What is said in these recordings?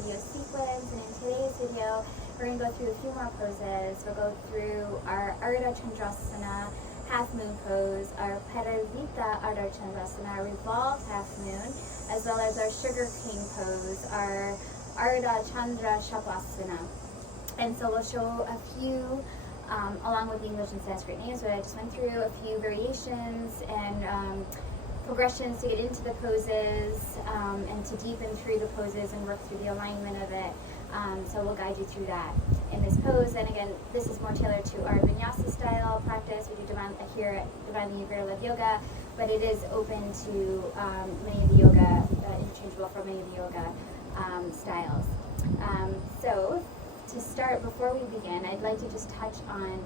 video sequence, and in today's video, we're going to go through a few more poses. We'll go through our Ardha Chandrasana, half moon pose, our Parivrtta Ardha Chandrasana, our revolved half moon, as well as our sugar cane pose, our Ardha Chandra Chapasana. And so we'll show a few, along with the English and Sanskrit names, but I just went through a few variations and progressions to get into the poses and to deepen through the poses and work through the alignment of it. So we'll guide you through that in this pose. And again, this is more tailored to our vinyasa style practice. We do here at Divinely Love Yoga, but it is open to many of the yoga, interchangeable for many of the yoga styles. So to start, before we begin, I'd like to just touch on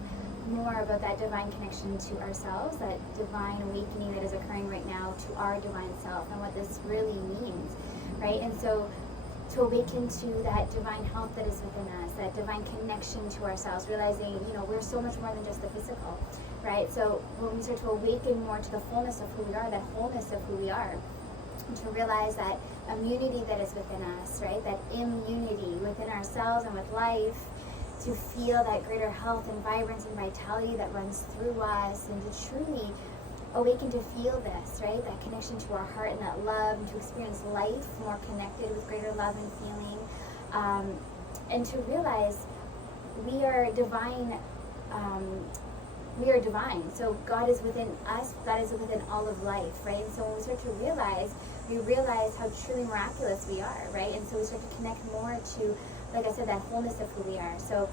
more about that divine connection to ourselves, that divine awakening that is occurring right now to our divine self, and what this really means, right? And so to awaken to that divine health that is within us, that divine connection to ourselves, realizing, we're so much more than just the physical, right? So when we start to awaken more to the fullness of who we are, that wholeness of who we are, and to realize that immunity that is within us, right? That immunity within ourselves and with life, to feel that greater health and vibrance and vitality that runs through us, and to truly awaken to feel this, right? That connection to our heart and that love, and to experience life more connected with greater love and feeling, and to realize we are divine. We are divine. So God is within us. God is within all of life, right? And so when we start to realize, we realize how truly miraculous we are, right? And so we start to connect more to, like I said, that wholeness of who we are. So,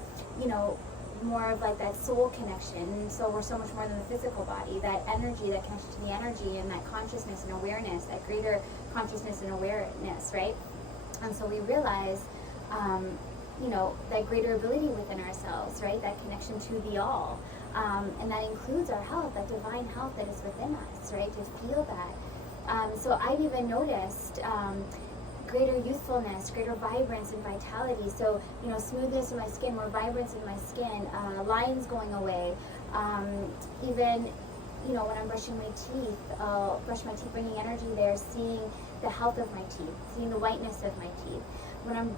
more of like that soul connection. And so we're so much more than the physical body, that energy, that connection to the energy, and that consciousness and awareness, that greater consciousness and awareness, right? And so we realize, that greater ability within ourselves, right? That connection to the all. And that includes our health, that divine health that is within us, right? To feel that. So I've even noticed greater youthfulness, greater vibrance and vitality. So, smoothness in my skin, more vibrance in my skin, lines going away. Even, when I'm brushing my teeth, I'll brush my teeth, bringing energy there, seeing the health of my teeth, seeing the whiteness of my teeth. When I'm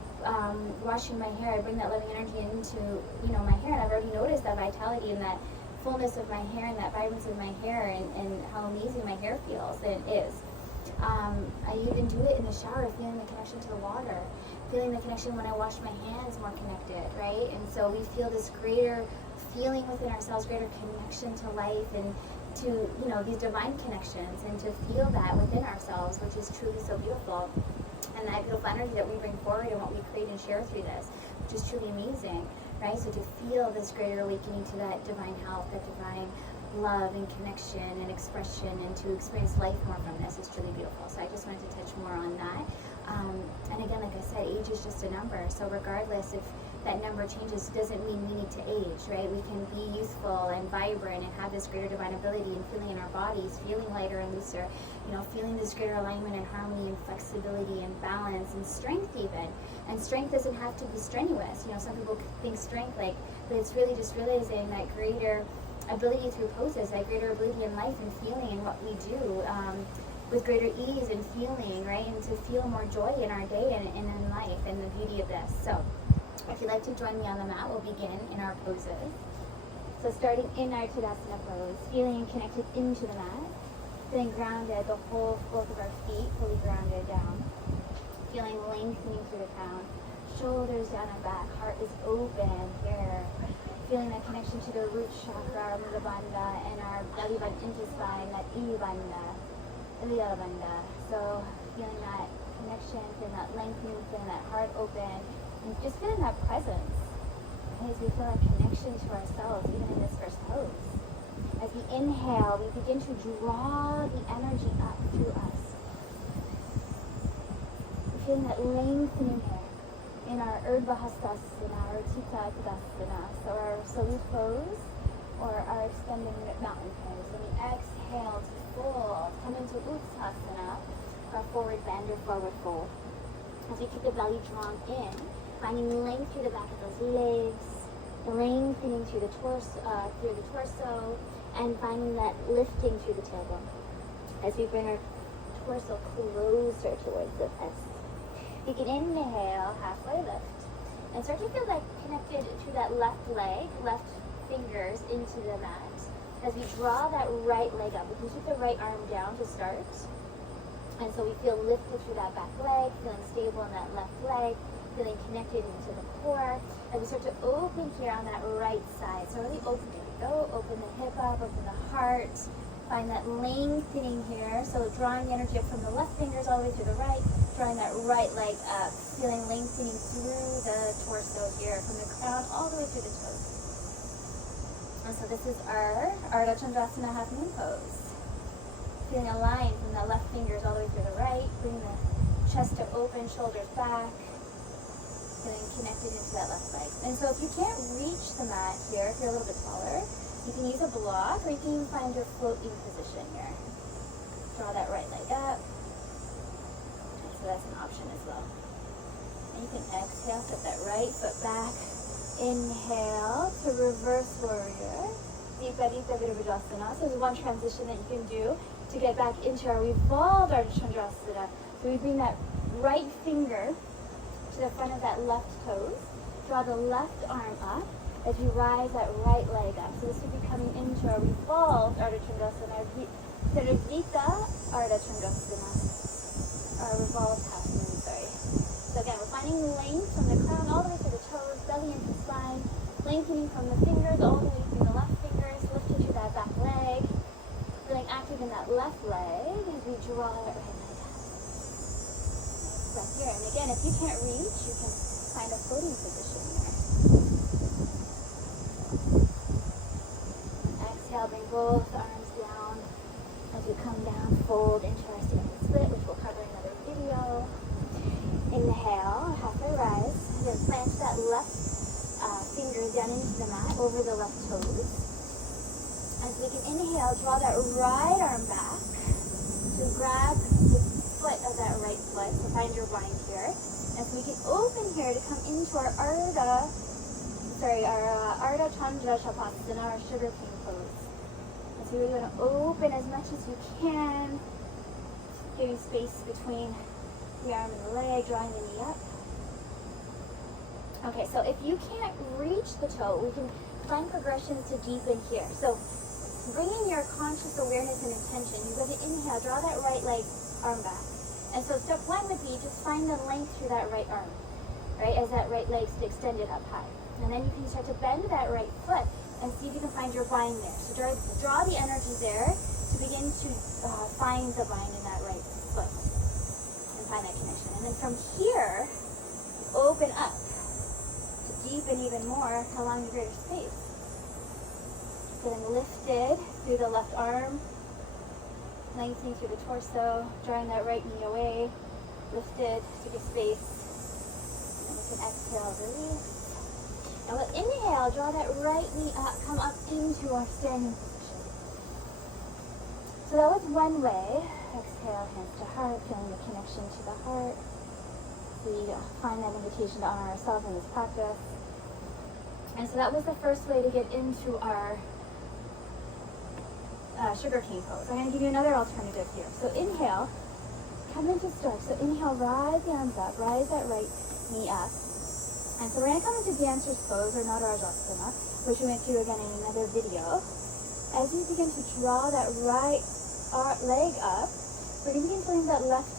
washing my hair, I bring that loving energy into, my hair, and I've already noticed that vitality and that fullness of my hair and that vibrance of my hair, and how amazing my hair feels and is. I even do it in the shower, feeling the connection to the water, feeling the connection when I wash my hands, more connected, right? And so we feel this greater feeling within ourselves, greater connection to life and to, these divine connections, and to feel that within ourselves, which is truly so beautiful. And that beautiful energy that we bring forward and what we create and share through this, which is truly amazing, right? So to feel this greater awakening to that divine health, that divine love and connection and expression, and to experience life more from this is truly beautiful. So I just wanted to touch more on that. And again, like I said, age is just a number. So regardless if that number changes, doesn't mean we need to age, right? We can be youthful and vibrant and have this greater divine ability and feeling in our bodies, feeling lighter and looser, feeling this greater alignment and harmony and flexibility and balance and strength even. And strength doesn't have to be strenuous. Some people think strength but it's really just realizing that greater ability through poses, that greater ability in life and feeling in what we do, with greater ease and feeling, right? And to feel more joy in our day and in life, and the beauty of this. So if you'd like to join me on the mat, we'll begin in our poses. So starting in our Chandrasana pose, feeling connected into the mat, feeling grounded, the whole both of our feet fully grounded down, feeling lengthening through the crown, shoulders down and back, heart is open here, feeling that connection to the root chakra, our Mula Bandha, and our belly button into spine, that Iliya Bandha. So feeling that connection, feeling that lengthening, feeling that heart open, and just feeling that presence as we feel that connection to ourselves, even in this first pose. As we inhale, we begin to draw the energy up through us. We're feeling that lengthening here in our Ardha Hastasana, or Tikka Tadasana, so our salute pose, or our extending mountain pose. When we exhale to fold, come into Uttanasana, our forward bend or forward fold. As we keep the belly drawn in, finding length through the back of those legs, lengthening through the torso, and finding that lifting through the tailbone. As we bring our torso closer towards the chest. You can inhale, halfway lift. And start to feel like connected to that left leg, left fingers into the mat. As we draw that right leg up, we can keep the right arm down to start. And so we feel lifted through that back leg, feeling stable in that left leg, feeling connected into the core. As we start to open here on that right side. So really open, there we go. Open the hip up, open the heart. Find that lengthening here. So drawing the energy up from the left fingers all the way to the right. Drawing that right leg up. Feeling lengthening through the torso here. From the crown all the way through the toes. And so this is our Ardha Chandrasana half moon pose. Feeling aligned from the left fingers all the way through the right. Bring the chest to open, shoulders back. Feeling connected into that left leg. And so if you can't reach the mat here, if you're a little bit taller, you can use a block, or you can even find your floating position here. Draw that right leg up. And so that's an option as well. And you can exhale, step that right foot back. Inhale to reverse warrior. Vibranta Virabhajasana. So there's one transition that you can do to get back into our revolved Ardha Chandrasana. So we bring that right finger to the front of that left toe. Draw the left arm up as you rise that right leg up. So this would be coming into our revolved Ardha Chandrasana. Parivrtta Ardha Chandrasana. Our revolved half moon, sorry. So again, we're finding length from the crown all the way to the toes, belly into spine, lengthening from the fingers all the way through the left fingers, lifting to that back leg. Feeling active in that left leg as we draw that right leg up. Breath here. And again, if you can't reach, you can find a floating position here. Exhale, bring both arms down. As we come down, fold into our standing split, which we'll cover in another video. Inhale, halfway rise. Then plant that left finger down into the mat over the left toes. As we can inhale, draw that right arm back to grab the foot of that right foot. So find your bind here. And so we can open here to come into our Ardha Chandra Chapasana, our sugar cane pose. And so you're going to open as much as you can, giving space between the arm and the leg, drawing the knee up. Okay, so if you can't reach the toe, we can find progressions to deepen here. So bringing your conscious awareness and intention, you're going to inhale, draw that right leg arm back. And so step one would be just find the length through that right arm, right, as that right leg's extended up high. And then you can start to bend that right foot and see if you can find your bind there. So draw the energy there to begin to find the bind in that right foot and find that connection. And then from here, open up to deepen even more, allowing greater space. Feeling lifted through the left arm, lengthening through the torso, drawing that right knee away, lifted to the space. And we can exhale, release. And we'll inhale, draw that right knee up, come up into our standing position. So that was one way. Exhale, hands to heart, feeling the connection to the heart. We find that invitation to honor ourselves in this practice. And so that was the first way to get into our sugar cane pose. I'm going to give you another alternative here. So inhale, come into stork. So inhale, rise the arms up, rise that right knee up. And so we're going to come into dancer's pose, or Chandrasana, which we went through again in another video. As you begin to draw that right leg up, we're going to begin pulling that left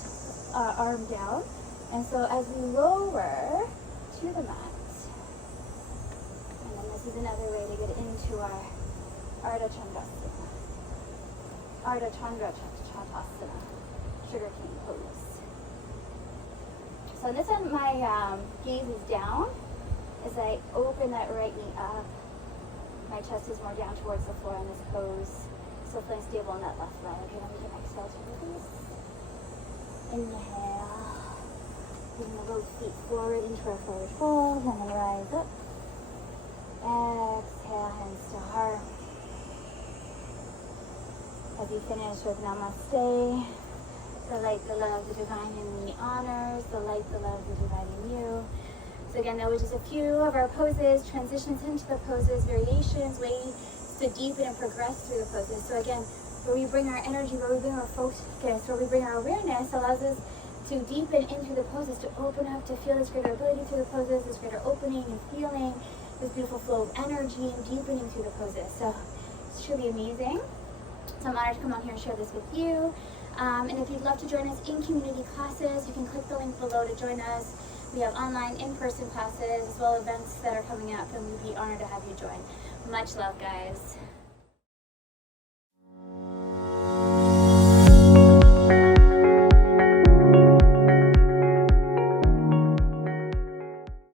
arm down. And so as we lower to the mat, and then this is another way to get into our Ardha Chandrasana. Ardha Chandra Chapasana, sugar cane pose. So in this one, my gaze is down as I open that right knee up. My chest is more down towards the floor in this pose. So feeling stable in that left leg. And then we can exhale to release. Inhale. Bring the both feet forward into our forward fold, and then rise up. Exhale, hands to heart. As you finish with Namaste, the light, the love, the divine in me honors, the light, the love, the divine in you. So again, that was just a few of our poses, transitions into the poses, variations, ways to deepen and progress through the poses. So again, where we bring our energy, where we bring our focus, where we bring our awareness, allows us to deepen into the poses, to open up, to feel this greater ability through the poses, this greater opening and feeling, this beautiful flow of energy and deepening through the poses. So it's truly amazing. So I'm honored to come on here and share this with you. And if you'd love to join us in community classes, you can click the link below to join us. We have online, in-person classes, as well as events that are coming up, and we'd be honored to have you join. Much love, guys.